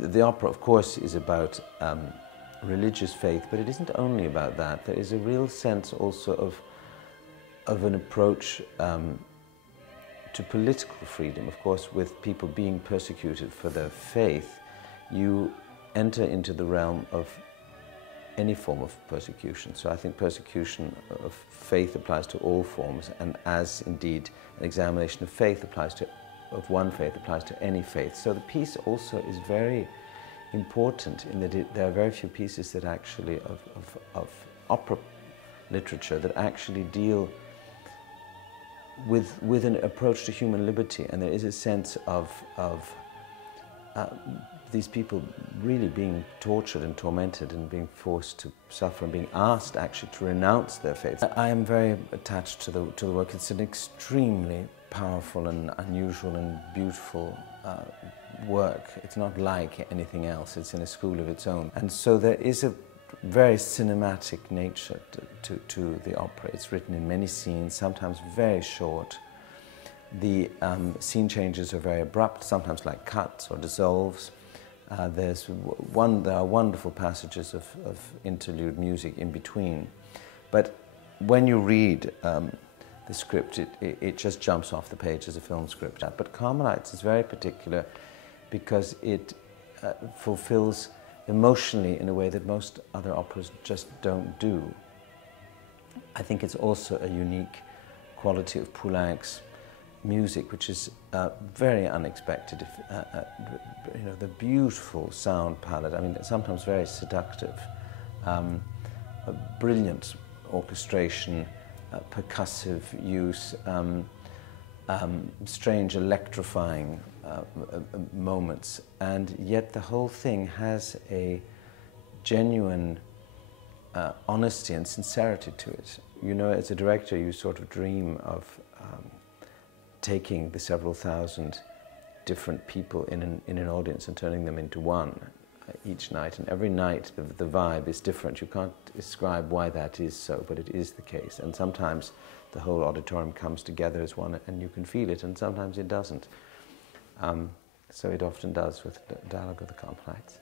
the opera, of course, is about religious faith, but it isn't only about that. There is a real sense also of an approach to political freedom. Of course, with people being persecuted for their faith, you enter into the realm of any form of persecution. So I think persecution of faith applies to all forms, and as indeed an examination of faith applies to, of one faith applies to any faith. So the piece also is very important in that there are very few pieces that actually of opera literature that actually deal with an approach to human liberty, and there is a sense of these people really being tortured and tormented and being forced to suffer and being asked actually to renounce their faith. I am very attached to the work. It's an extremely powerful and unusual and beautiful work. It's not like anything else. It's in a school of its own. And so there is a very cinematic nature to the opera. It's written in many scenes, sometimes very short. The scene changes are very abrupt, sometimes like cuts or dissolves. There are wonderful passages of interlude music in between. But when you read the script, it just jumps off the page as a film script. But Carmélites is very particular because it fulfills emotionally in a way that most other operas just don't do. I think it's also a unique quality of Poulenc's music, which is very unexpected. You know, the beautiful sound palette. I mean, sometimes very seductive. A brilliant orchestration, percussive use, strange, electrifying moments, and yet the whole thing has a genuine honesty and sincerity to it. You know, as a director, you sort of dream of taking the several thousand different people in an audience and turning them into one each night, and every night the vibe is different. You can't describe why that is so, but it is the case. And sometimes the whole auditorium comes together as one and you can feel it, and sometimes it doesn't. So it often does with the dialogue of the Carmélites.